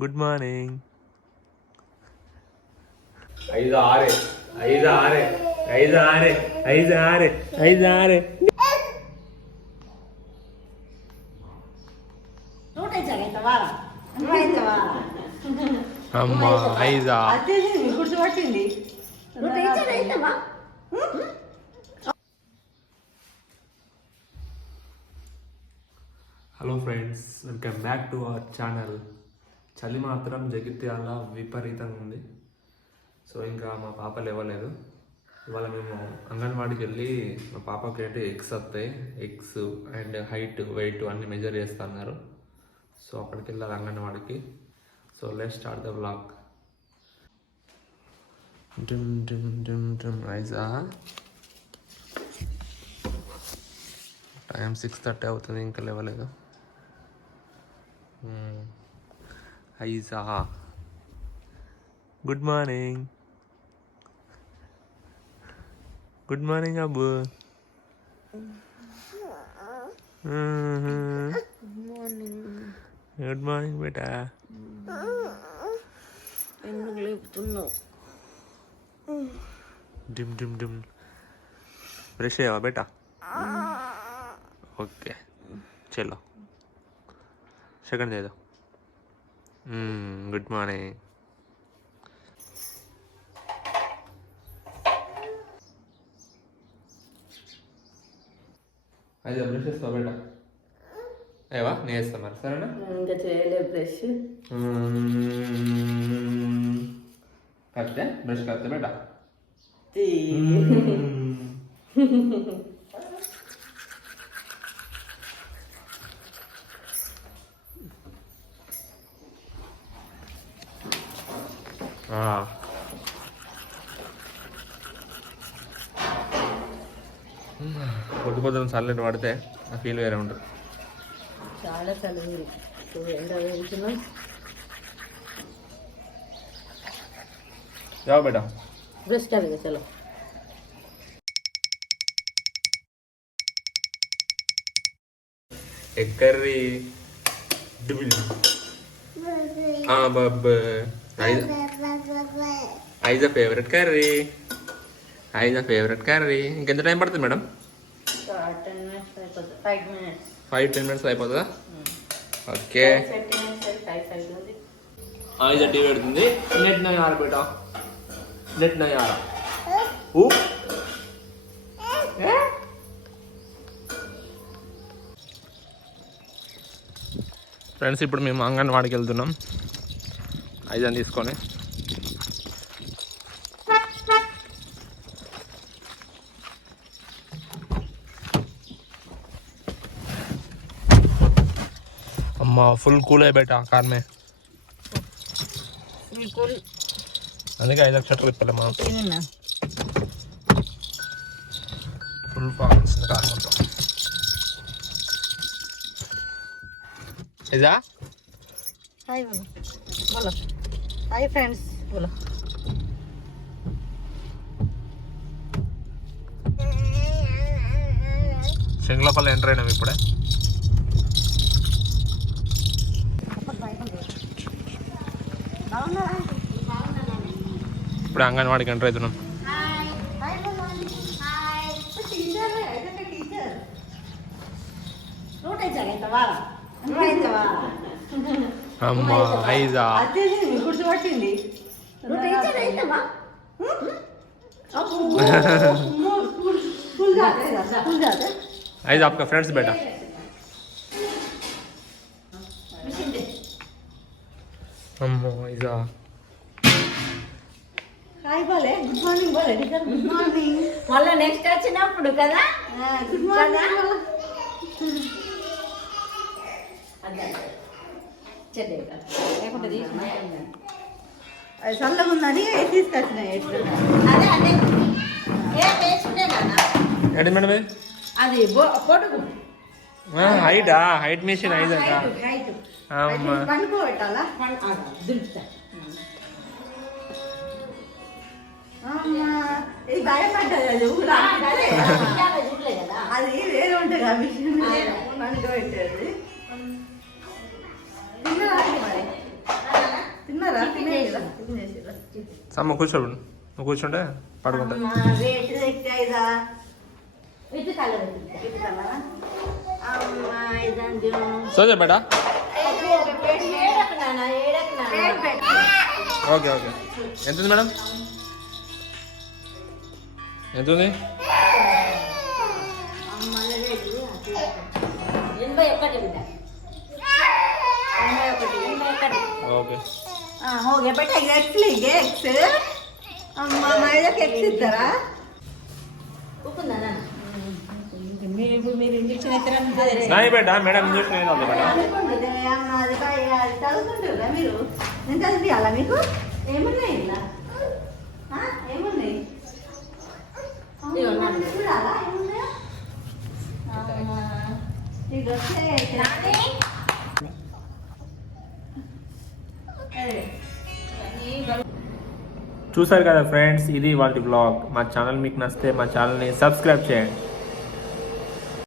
Good morning. 5 6 అమ్మా 5 గుర్తుపట్టింది. Hello friends, welcome back to our channel. చలి మాత్రం జగిత్యాల విపరీతంగా ఉంది. సో ఇంకా మా పాప లేవలేదు. ఇవాళ మేము అంగన్వాడికి వెళ్ళి మా పాపకి ఏంటి ఎగ్స్ వస్తాయి, ఎగ్స్ అండ్ హైట్ వెయిట్ అన్నీ మెజర్ చేస్తున్నారు. సో అక్కడికి వెళ్ళాలి అంగన్వాడికి. So let's start the vlog. డుమ్ డుమ్ డుమ్ డుమ్ ఐజా. టైం 6:30 అవుతుంది, ఇంకా లేవలేదు. Aiza good morning. Good morning అబ్బు. గుడ్ మార్నింగ్ బేటా. ఎందుకు లేపుతున్నావు? డిమ్ డిమ్ డిమ్. బ్రష్ అయ్యావా బేటా? ఓకే చలో సెకండ్ ఏదో. Good morning. అయితే బ్రష్ చేస్తావా బేటా? అయ్యవా నేను వేస్తా మరి, సరేనా? ఇంకా చేయలేదు బ్రష్. కరెక్టే, బ్రష్ కరెక్టే బేటా. పొద్దున చల్లటి పడితే ఆ ఫీల్ వేరే ఉంటుంది. చాలా చలి ఎండ వెళ్తున్నాం. जाओ बेटा, ब्रश करेंगे चलो. एग करी हाँ बब ఐజ్ ఫేవరెట్ కర్రీ. ఐజ్ ఫేవరెట్ కర్రీ. ఇంకెంత టైం పడుతుంది మేడం? 5-10 minutes అయిపోతుందా? ఓకే. ఐజ్ టీ పెడుతుంది. నెట్ నై ఆర బేటా, నెట్ నై ఆర. ఫ్రెండ్స్, ఇప్పుడు మేము అంగన్వాడికి వెళ్తున్నాం ఐజాన్ తీసుకొని. अम्मा फुल कूल है बेटा कार में, అందుకే 5 లక్షలు ఇప్పలే మా ఫుల్ ఫాన్స్ కార్ మొత్తం. ఇదా హాయ్ बोलो, हाय फ्रेंड्स बोलो. సింగళపల్లి ఎంటర్ అయినాం ఇప్పుడే. ఇప్పుడు అంగన్వాడికి ఎంటర్ అవుతున్నాం. అమ్మా ఐజా గుర్తుపట్టింది. ఐజా आपका फ्रेंड्स बेटा. అమ్మో ఐజా హాయ్ बोले, గుడ్ మార్నింగ్ बोले. గుడ్ మార్నింగ్ మళ్ళీ నెక్స్ట్ వచ్చినప్పుడు కదా. గుడ్ మార్నింగ్ అది చల్లగా ఉందని తీసుకొచ్చినాయి. ఎడి మేడం అది పొడుగు హైటా, హైట్ మిషన్ ఐదు అంట. పండుకోబెట్టాలా దులుపుతా. ఇది భయపడ్డది, అది వేరే ఉంటుంది ఆ మిషన్ పండుకోబెట్టేది. మరి సమ్మ కూర్చోడు నువ్వు కూర్చుంటే పడుకుంటా సోజా బేటా ఓకే ఓకే ఎంత ఉంది మేడం ఎంత ఉంది 81 ఓకే ಹೋಗಿ ಬಟ್ ಎಕ್ಸ್ಲಿಗೆ ಎಕ್ಸ್ ಅಮ್ಮ ಮೈದಕ್ಕೆ ಎಕ್ಸ್ ಇದ್ದಾರಾ మీరు ఇంజక్షన్ నాయి బేటా మేడం ఇంజక్షన్ ఏదో ఉంది మేడం చదువుకుంటారా మీరు నేను చదివియాలా మీకు ఏమున్నాయి ఇలా ఏమున్నాయి చూడాలా ఏమున్నాయా ఇది వస్తే చూసారు కదా ఫ్రెండ్స్, ఇది వాళ్ళ బ్లాగ్. మా ఛానల్ మీకు నచ్చితే మా ఛానల్ని సబ్స్క్రైబ్ చేయండి.